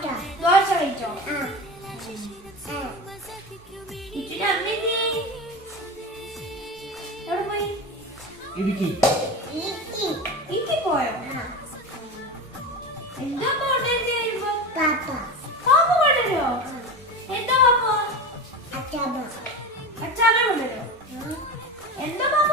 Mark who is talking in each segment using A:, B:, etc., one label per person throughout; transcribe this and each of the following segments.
A: 맞다.
B: 노아샤이죠? 쪽이안 믿니? 여러분.
C: 이리기.
A: 이기이기
B: 뭐예요? 핸드폰 내세 이리기. 빠 바빠 걸리세요. 핸드폰. 아차바. 아차바 걸리세요. 핸드폰.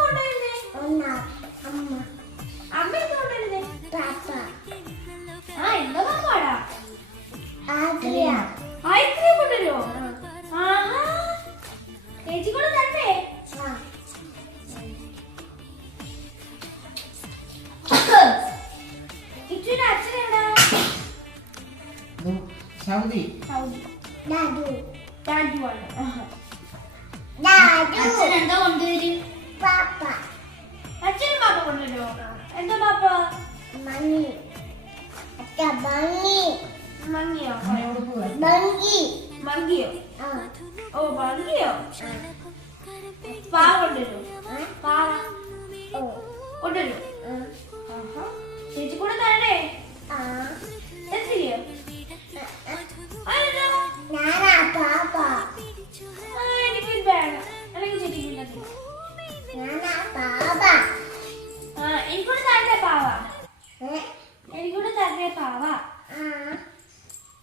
B: Saudi. Dadu. Dadu. Daju.
A: Dadu. Acil
B: nanti mandi di. Papa. Acil mana mandi di orang? Ada papa.
A: Mami. Ada bangi.
B: Mangi ya. Bangi.
A: Mangi. Mangi. Mangi, ya. Mangi, ya. Mangi
B: ya. Oh, bangi ya. Papa mandi di. Papa. Oh, mandi di. Aha. Cuci kuda tadi. എനിക്കൂടെ തന്നെ പാവാ